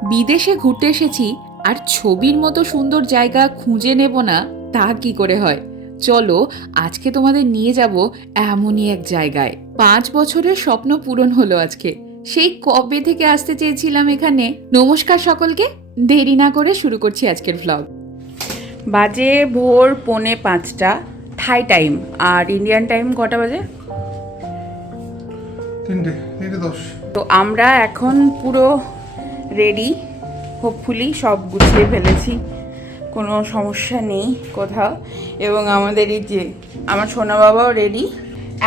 বিদেশে ঘুরতে এসেছি আর ছবির মতো সুন্দর জায়গা খুঁজে নেব না তা কি করে হয়? চলো আজকে তোমাদের নিয়ে যাব এমনই এক জায়গায়। পাঁচ বছরের স্বপ্ন পূরণ হলো আজকে। সেই কবে থেকে আসতে চেয়েছিলাম এখানে? নমস্কার সকলকে দেরি না করে শুরু করছি আজকের ভ্লগ বাজে ভোর পৌনে পাঁচটা থাই টাইম আর ইন্ডিয়ান টাইম কটা বাজে? তো আমরা এখন পুরো রেডি হোপফুলি সব গুছিয়ে ফেলেছি, কোনো সমস্যা নেই কোথাও। এবং আমাদের এই যে, আমার সোনা বাবাও রেডি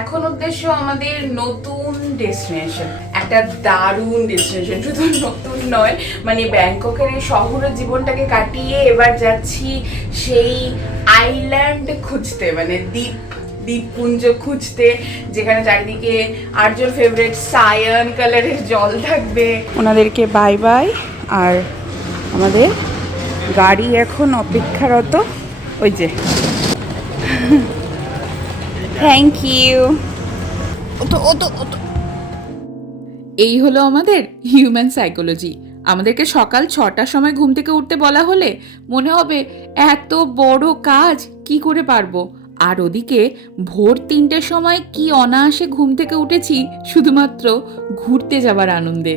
এখন উদ্দেশ্য আমাদের নতুন ডেস্টিনেশন একটা দারুণ ডেস্টিনেশন শুধু নতুন নয় মানে ব্যাংককের এই শহরের জীবনটাকে কাটিয়ে এবার যাচ্ছি সেই আইল্যান্ড খুঁজতে মানে দ্বীপ দ্বীপপুঞ্জ খুঁজতে যেখানে চারিদিকে আর্যর ফেভারিট সায়ান কালারের জল থাকবে। ওনাদেরকে বাই বাই আর আমাদের গাড়ি এখন অপেক্ষারত। ওই যে। থ্যাংক ইউ এই হলো আমাদের হিউম্যান সাইকোলজি আমাদেরকে সকাল ছটার সময় ঘুম থেকে উঠতে বলা হলে মনে হবে এত বড় কাজ কি করে পারব? আর ওদিকে ভোর তিনটের সময় কি অনায়াসে ঘুম থেকে উঠেছি, শুধুমাত্র ঘুরতে যাবার আনন্দে।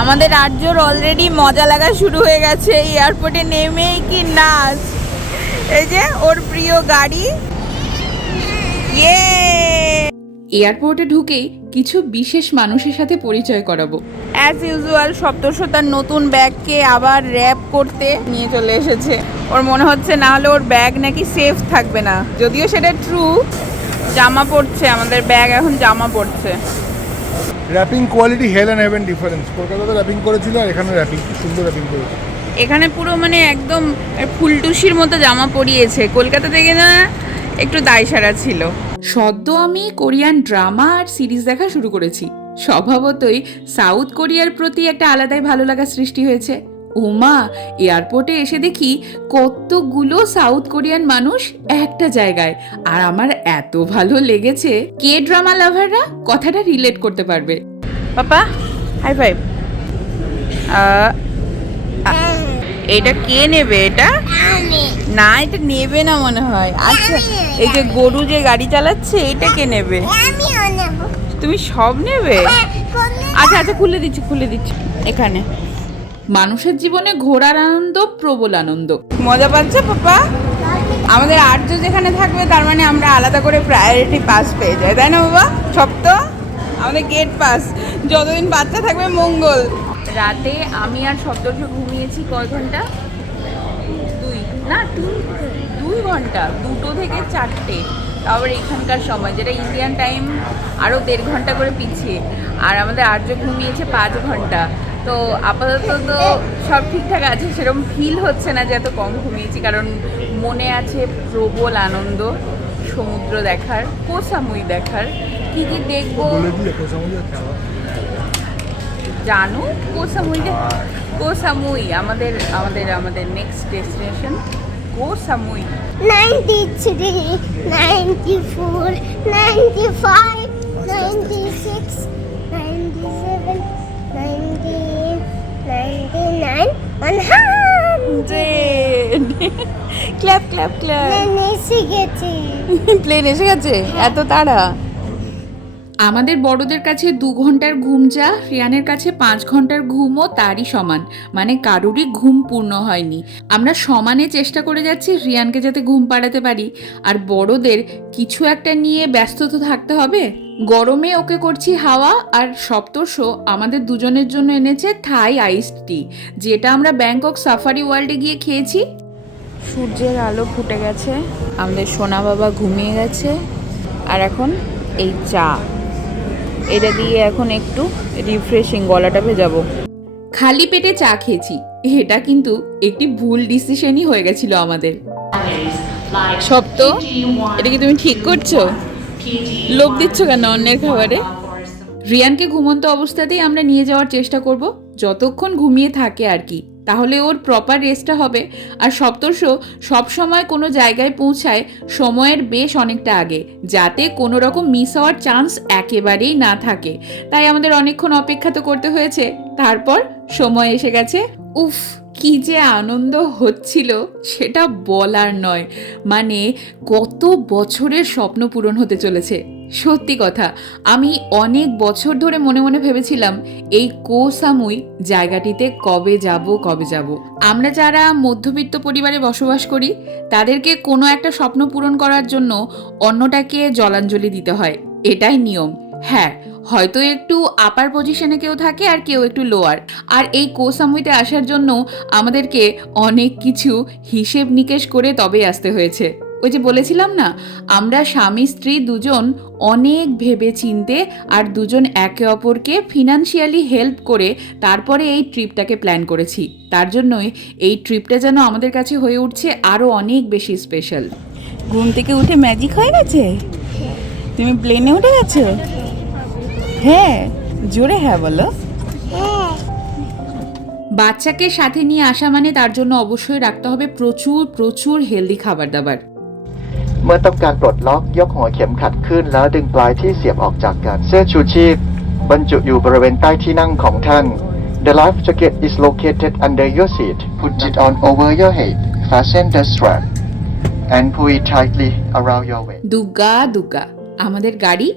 আমাদের আর্যর অলরেডি মজা লাগা শুরু হয়ে গেছে এয়ারপোর্টে নেমেই কি নাচ এই যে ওর প্রিয় গাড়ি। ইয়ে এয়ারপোর্টে ঢুকেই কিছু বিশেষ মানুষের সাথে পরিচয় করাবো। অ্যাজ ইউজুয়াল সপ্তশতার নতুন ব্যাগকে আবার র্যাপ করতে নিয়ে চলে এসেছে। ওর মনে হচ্ছে না হলে ওর ব্যাগ নাকি সেফ থাকবে না। যদিও সেটা ট্রু জামা পড়ছে আমাদের ব্যাগ এখন জামা পড়ছে wrapping quality hell and heaven difference কলকাতাতে র্যাপিং করেছিল আর এখানে র্যাপিং খুব সুন্দর র্যাপিং করেছে। এখানে পুরো মানে একদম ফুলটুসির মতো জামা পরিয়েছে। কলকাতা থেকে না একটু দায় সারা ছিল। সদ্য আমি কোরিয়ান ড্রামা আর সিরিজ দেখা শুরু করেছি। স্বভাবতই সাউথ কোরিয়ার প্রতি একটা আলাদাই ভালো লাগা সৃষ্টি হয়েছে। ওমা, এয়ারপোর্টে এসে দেখি কতগুলো সাউথ কোরিয়ান মানুষ একটা জায়গায়। আর আমার এত ভালো লেগেছে, কে ড্রামা লাভাররা কথাটা রিলেট করতে পারবে। পাপা হাই ফাইভ এটা কে নেবে এটা? না এটা নেবে না মনে হয়। আচ্ছা এই যে গরু যে গাড়ি চালাচ্ছে এটা কে নেবে? তুমি সব নেবে? আচ্ছা আচ্ছা খুলে দিচ্ছি খুলে দিচ্ছি। এখানে। মানুষের জীবনে ঘোরার আনন্দ প্রবল আনন্দ। মজা পাচ্ছে পাপা? আমাদের আর্য যেখানে থাকবে তার মানে আমরা আলাদা করে প্রায়োরিটি পাস পেয়ে যাই। তাই না বাবা? সব তো? আমাদের গেট পাস যতদিন বাচ্চা থাকবে মঙ্গল। রাতে আমি আর সপ্তর্ষ ঘুমিয়েছি কয় ঘণ্টা? দুই। না, তিন দুই ঘণ্টা। দুটো থেকে চারটে। আবার এখানকার সময়, যেটা ইন্ডিয়ান টাইম আরও দেড় ঘণ্টা করে পিছিয়ে। আর আমাদের আর্য ঘুমিয়েছে পাঁচ ঘণ্টা। তো আপাতত তো সব ঠিকঠাক আছে, সেরকম ফিল হচ্ছে না যে এত কম ঘুমিয়েছি। কারণ মনে আছে প্রবল আনন্দ সমুদ্র দেখার, কোসামুই দেখার। কী কী দেখব বলে দিলে কোথাও যাচ্ছে জানো কোসামুই কোসামুই আমাদের আমাদের আমাদের next destination Koh Samui. 93, 94, 95, 96, 97, 98, 99, 100! Clap clap clap plane এসে গেছে প্লেন এসে গেছে? এত তাড়া। আমাদের বড়দের কাছে দু ঘণ্টার ঘুম যা, রিয়ানের কাছে পাঁচ ঘণ্টার ঘুমও তারই সমান। মানে কারোরই ঘুম পূর্ণ হয়নি। আমরা সমানে চেষ্টা করে যাচ্ছি রিয়ানকে যাতে ঘুম পাড়াতে পারি। আর বড়দের কিছু একটা নিয়ে ব্যস্ত তো থাকতে হবে। গরমে ওকে করছি হাওয়া আর সপ্তর্ষ আমাদের দুজনের জন্য এনেছে থাই আইসড টি, যেটা আমরা ব্যাংকক সাফারি ওয়ার্ল্ডে গিয়ে খেয়েছি। সূর্যের আলো ফুটে গেছে। আমাদের সোনা বাবা ঘুমিয়ে গেছে। আর এখন এই চা। এটা দিয়ে এখন একটু রিফ্রেশিং গলাটা ভেজাবো। খালি পেটে চা খেয়েছি। এটা কিন্তু একটি ভুল ডিসিশনই হয়ে গেছিল আমাদের। সব তো? এটা কি তুমি ঠিক করছ? লোভ দিচ্ছ কেন অন্যের খাবারে? রিয়ানকে ঘুমন্ত অবস্থাতেই আমরা নিয়ে যাওয়ার চেষ্টা করব যতক্ষণ ঘুমিয়ে থাকে আর কি। তাহলে ওর প্রপার রেস্টটা হবে। আর সপ্তর্ষ সবসময় কোনো জায়গায় পৌঁছায় সময়ের বেশ অনেকটা আগে, যাতে কোনো রকম মিস হওয়ার চান্স একেবারেই না থাকে। তাই আমাদের অনেকক্ষণ অপেক্ষা তো করতে হয়েছে। তারপর সময় এসে গেছে। উফ! কি যে আনন্দ হচ্ছিল সেটা বলার নয়। মানে কত বছরের স্বপ্ন পূরণ হতে চলেছে। সত্যি কথা, আমি অনেক বছর ধরে মনে মনে ভেবেছিলাম এই কোসামুই জায়গাটিতে কবে যাব কবে যাব। আমরা যারা মধ্যবিত্ত পরিবারে বসবাস করি, তাদেরকে কোনো একটা স্বপ্ন পূরণ করার জন্য অন্যটাকে জলাঞ্জলি দিতে হয়। এটাই নিয়ম। হ্যাঁ হয়তো একটু আপার পজিশনে কেউ থাকে আর কেউ একটু লোয়ার আর এই কোসামুইতে আসার জন্য আমাদেরকে অনেক কিছু হিসেব নিকেশ করে তবেই আসতে হয়েছে। ওই যে বলেছিলাম না, আমরা স্বামী, স্ত্রী দুজন অনেক ভেবে চিনতে আর দুজন একে অপরকে ফিনান্সিয়ালি হেল্প করে তারপরে এই ট্রিপটাকে প্ল্যান করেছি। তার জন্যই এই ট্রিপটা যেন আমাদের কাছে হয়ে উঠছে আরও অনেক বেশি স্পেশাল ঘুম থেকে উঠে ম্যাজিক হয়ে গেছে? তুমি প্লেনে উঠে গেছো? হ্যাঁ জোরে হ্যাঁ বলো হ্যাঁ বাচ্চাকে সাথে নিয়ে আসা মানে তার জন্য অবশ্যই রাখতে হবে প্রচুর প্রচুর হেলদি খাবার দাবার เมื่อต้องการปลดล็อกยกหัวเข็มขัดขึ้นแล้วดึงปลายที่เสียบออกจากกัน เสื้อชูชีพ บรรจุอยู่บริเวณใต้ที่นั่งของท่าน The life jacket is located under your seat. Put it on over your head. Fasten the strap and pull it tightly around your waist. দুগ্গা দুগ্গা আমাদের গাড়ি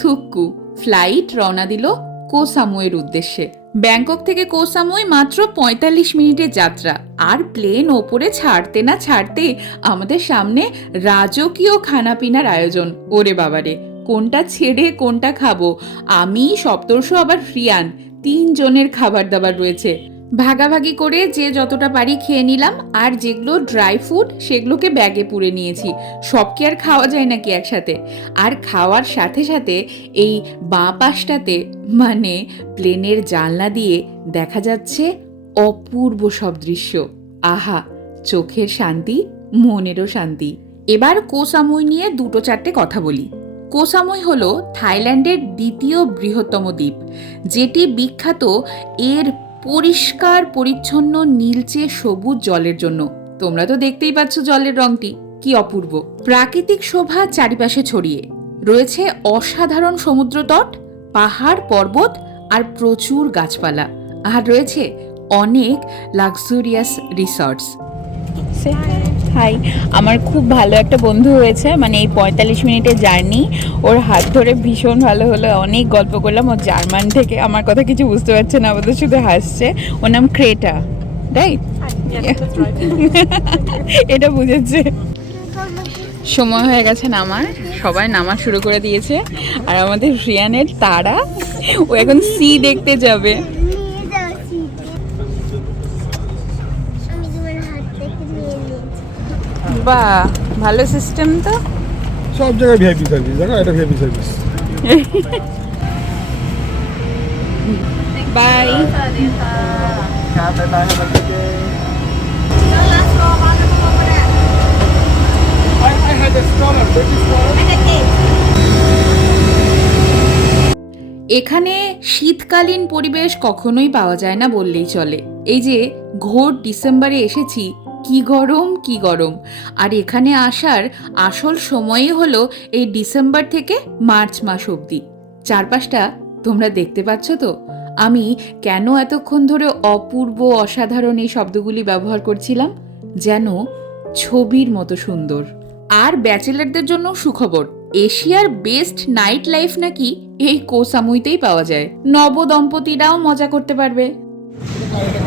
থুক্কু ফ্লাইট রওনা দিল কোসামুয়ের উদ্দেশ্যে। ব্যাংকক থেকে কোসামুই মাত্র পঁয়তাল্লিশ মিনিটের যাত্রা। আর প্লেন ওপরে ছাড়তে না ছাড়তে আমাদের সামনে রাজকীয় খানাপিনার আয়োজন। ওরে বাবারে, কোনটা ছেড়ে কোনটা খাব? আমি, সপ্তর্ষ, আবার ফ্রিয়ান তিনজনের খাবার দাবার রয়েছে। ভাগাভাগি করে যে যতটা পারি খেয়ে নিলাম, আর যেগুলো ড্রাই ফ্রুট সেগুলোকে ব্যাগে পুরে নিয়েছি। সব কি আর খাওয়া যায় নাকি একসাথে? আর খাওয়ার সাথে সাথে এই বাঁ পাশটাতে মানে প্লেনের জানলা দিয়ে দেখা যাচ্ছে অপূর্ব সব দৃশ্য। আহা, চোখের শান্তি, মনেরও শান্তি। এবার কোসামুই নিয়ে দুটো চারটে কথা বলি। কোসামুই হল থাইল্যান্ডের দ্বিতীয় বৃহত্তম দ্বীপ, যেটি বিখ্যাত এর পরিষ্কার, পরিচ্ছন্ন, নীলচে, সবুজ জলের জন্য। তোমরা তো দেখতেই পাচ্ছ জলের রংটি। কি অপূর্ব। প্রাকৃতিক শোভা চারিপাশে ছড়িয়ে। রয়েছে অসাধারণ সমুদ্র তট, পাহাড়, পর্বত আর প্রচুর গাছপালা। আর রয়েছে অনেক লাক্সুরিয়াস রিসর্টস হাই। আমার খুব ভালো একটা বন্ধু হয়েছে মানে এই পঁয়তাল্লিশ মিনিটের জার্নি। ওর হাত ধরে ভীষণ ভালো হলো, অনেক গল্প করলাম। ও জার্মান থেকে, আমার কথা কিছু বুঝতে পারছে না, আমাদের শুধু হাসছে। ওর নাম ক্রেটা রাইট এটা বুঝেছে। সময় হয়ে গেছে নামার, সবাই নামা শুরু করে দিয়েছে। আর আমাদের রিয়ানের তারা, ও এখন সি দেখতে যাবে। বাহ ভালো সিস্টেম তো? সব জায়গায় ভিআইপি সার্ভিস দেখো এটা ভিআইপি সার্ভিস বাই এখানে শীতকালীন পরিবেশ কখনোই পাওয়া যায় না বললেই চলে। এই যে ঘোর ডিসেম্বরে এসেছি কি গরম কি গরম। আর এখানে আসার আসল সময়ই হলো এই ডিসেম্বর থেকে মার্চ মাস অবধি। চারপাশটা তোমরা দেখতে পাচ্ছ তো? আমি কেন এতক্ষণ ধরে অপূর্ব, অসাধারণ এই শব্দগুলি ব্যবহার করছিলাম? যেন ছবির মতো সুন্দর। আর ব্যাচেলারদের জন্য সুখবর, এশিয়ার বেস্ট নাইট লাইফ নাকি এই কোসামুইতেই পাওয়া যায়। নব দম্পতিরাও মজা করতে পারবে।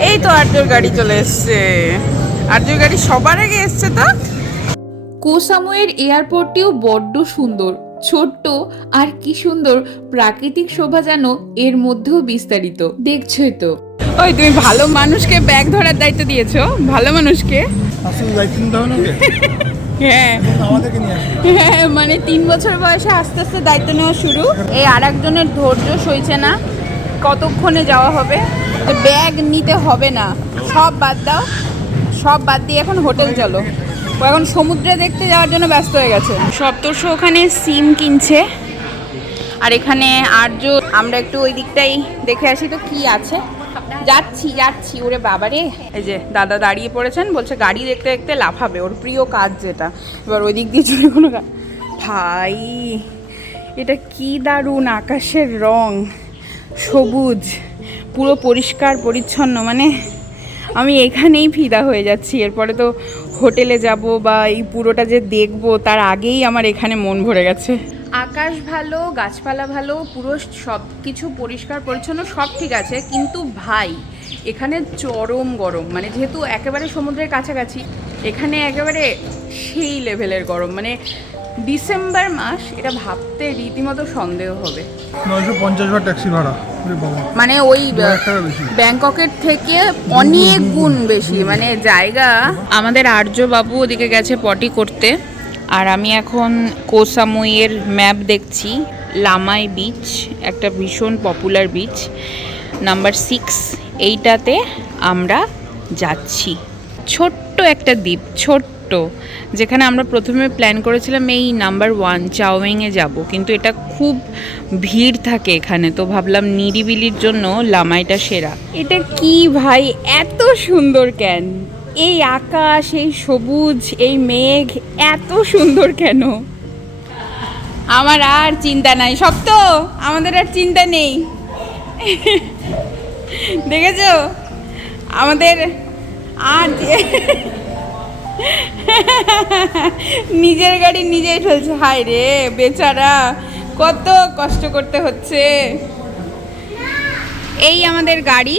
এই তো আর্যর গাড়ি চলে এসছে। আর্যর গাড়ি সবার আগে এসছে তো? কোসামুয়ের এয়ারপোর্টটিও বড্ড সুন্দর ছোট্ট আর কি সুন্দর প্রাকৃতিক শোভা যেন এর মধ্যেও বিস্তারিত। দেখছই তো। ওই তুমি ভালো মানুষকে ব্যাগ ধরার দায়িত্ব দিয়েছ ভালো মানুষকে? আসলে দায়িত্ব নিতে না ওকে? হ্যাঁ। হ্যাঁ মানে তিন বছর বয়সে আস্তে আস্তে দায়িত্ব নেওয়া শুরু। এই আর একজনের ধৈর্য সইছে না। কতক্ষণে যাওয়া হবে? ব্যাগ নিতে হবে না। সব বাদ দাও। সব বাদ দিয়ে এখন হোটেল চলো। ও এখন সমুদ্রে দেখতে যাওয়ার জন্য ব্যস্ত হয়ে গেছে। সপ্তর্ষ ওখানে সিম কিনছে। আর এখানে আর্য, আমরা একটু ওই দিকটাই দেখে আসি তো কি আছে। যাচ্ছি যাচ্ছি। ওরে বাবারে। এই যে দাদা দাঁড়িয়ে পড়েছেন, বলছে গাড়ি দেখতে দেখতে লাফাবে। ওর প্রিয় কাজ যেটা। এবার ওই দিক দিয়ে চলে কোনো ভাই, এটা কি দারুণ আকাশের রং। সবুজ, পুরো পরিষ্কার, পরিচ্ছন্ন মানে আমি এখানেই ফিদা হয়ে যাচ্ছি। এরপরে তো হোটেলে যাব বা এই পুরোটা যে দেখব, তার আগেই আমার এখানে মন ভরে গেছে। আকাশ ভালো, গাছপালা ভালো, পুরো সব কিছু পরিষ্কার, পরিচ্ছন্ন, সব ঠিক আছে। কিন্তু ভাই, এখানে চরম গরম। মানে যেহেতু একেবারে সমুদ্রের কাছাকাছি, এখানে একেবারে সেই লেভেলের গরম। মানে ডিসেম্বর মাস এটা ভাবতে রীতিমতো সন্দেহ হবে। নয়শো পঞ্চাশ বার ট্যাক্সি ভাড়া। মানে ওই। ব্যাংককের থেকে অনেক গুণ বেশি মানে জায়গা। আমাদের আর্যবাবু ওদিকে গেছে পটি করতে আর আমি এখন কোসামুইয়ের ম্যাপ দেখছি লামাই বিচ একটা ভীষণ পপুলার বিচ। নাম্বার সিক্স এইটাতে আমরা যাচ্ছি। ছোট্ট একটা দ্বীপ ছোট্ট যেখানে আমরা প্রথমে প্ল্যান করেছিলাম এই নাম্বার ওয়ান চাওমিংয়ে যাব। কিন্তু এটা খুব ভিড় থাকে এখানে তো ভাবলাম নিরিবিলির জন্য লামাইটা সেরা। এটা কি ভাই? এত সুন্দর কেন? এই আকাশ এই সবুজ এই মেঘ এত সুন্দর কেন? আমার আর চিন্তা নাই সব তো আমাদের আর চিন্তা নেই। দেখেছ? আমাদের আর নিজের গাড়ি নিজেই ঠেলছে হায় রে, বেচারা, কত কষ্ট করতে হচ্ছে। এই আমাদের গাড়ি।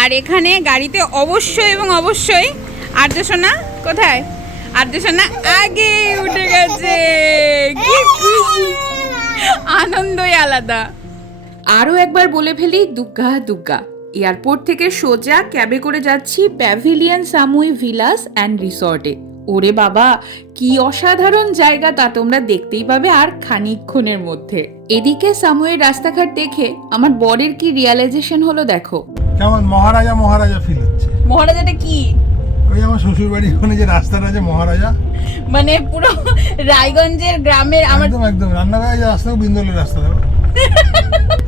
আর এখানে গাড়িতে অবশ্যই এবং অবশ্যই আর্য সোনা, কোথায়? আর্য সোনা আগে উঠে গেছে। কি খুশি। আনন্দই আলাদা। আরও একবার বলে ফেলি, দুগ্গা দুগ্গা। এয়ারপোর্ট থেকে সোজা ক্যাবে করে যাচ্ছি প্যাভিলিয়ন সামুই ভিলাস অ্যান্ড রিসর্টে। ওরে বাবা কি অসাধারণ জায়গা তা তোমরা দেখতেই পাবে আর খানিকক্ষণের মধ্যে। এদিকে সামুয়ের রাস্তাঘাট দেখে আমার বরের কি রিয়ালাইজেশন হলো দেখো। কেমন? মহারাজা মহারাজা ফিল হচ্ছে। মহারাজাটা কি? ওই আমার শ্বশুর বাড়ি ওখানে যে রাস্তাটা আছে মহারাজা। মানে পুরো রায়গঞ্জের গ্রামের আমার একদম একদম। রান্নাঘরে যে রাস্তা বিন্দুলের রাস্তা দেখো।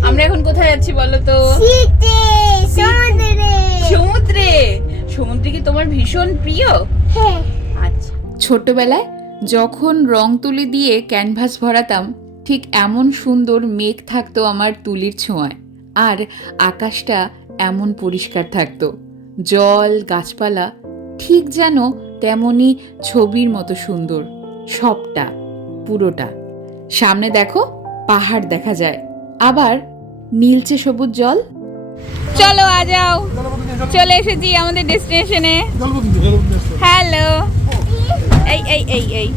আমরা এখন কোথায় যাচ্ছি বলো তো? সমুদ্রে। সমুদ্রে। সমুদ্রে কি তোমার ভীষণ প্রিয়? হ্যাঁ। আচ্ছা। ছোটবেলায় যখন রং তুলি দিয়ে ক্যানভাস ভরাতাম ঠিক এমন সুন্দর মেঘ থাকতো আমার তুলির ছোঁয়ায়। আর আকাশটা এমন পরিষ্কার থাকতো। জল গাছপালা ঠিক যেন তেমনই ছবির মতো সুন্দর। সবটা পুরোটা। সামনে দেখো পাহাড় দেখা যায়। আবার নীলচে সবুজ জল। চলো আ যাও। চলে এসেছি আমাদের ডেস্টিনেশনে। হ্যালো। এই এই এই এই।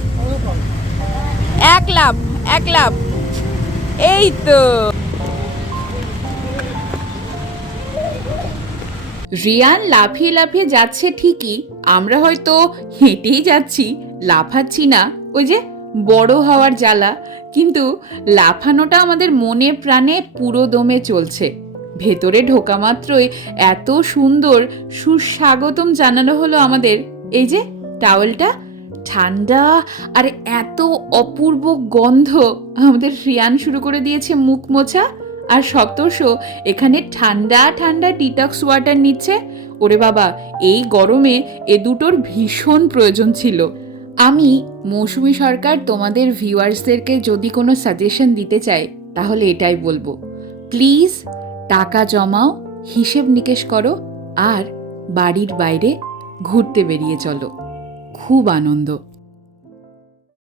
এক লাভ এক লাভ। এই তো। রিয়ান লাফিয়ে লাফিয়ে যাচ্ছে ঠিকই আমরা হয়তো হেঁটেই যাচ্ছি লাফাচ্ছি না। ওই যে বড় হওয়ার জ্বালা, কিন্তু লাফানোটা আমাদের মনে প্রাণে পুরো দমে চলছে। ভেতরে ঢোকা মাত্রই এত সুন্দর সুস্বাগতম জানানো হলো আমাদের। এই যে, টাওয়েলটা, ঠান্ডা আর এত অপূর্ব গন্ধ আমাদের রিয়ান শুরু করে দিয়েছে মুখ মোছা। আর সপ্তর্ষ এখানে ঠান্ডা ঠান্ডা ডিটক্স ওয়াটার নিচ্ছে। ওরে বাবা, এই গরমে এ দুটোর ভীষণ প্রয়োজন ছিল। আমি মৌসুমি সরকার তোমাদের ভিউয়ার্সদেরকে যদি কোনো সাজেশন দিতে চাই, তাহলে এটাই বলব। প্লিজ টাকা জমাও, হিসেব নিকেশ করো আর বাড়ির বাইরে ঘুরতে বেরিয়ে চলো। খুব আনন্দ।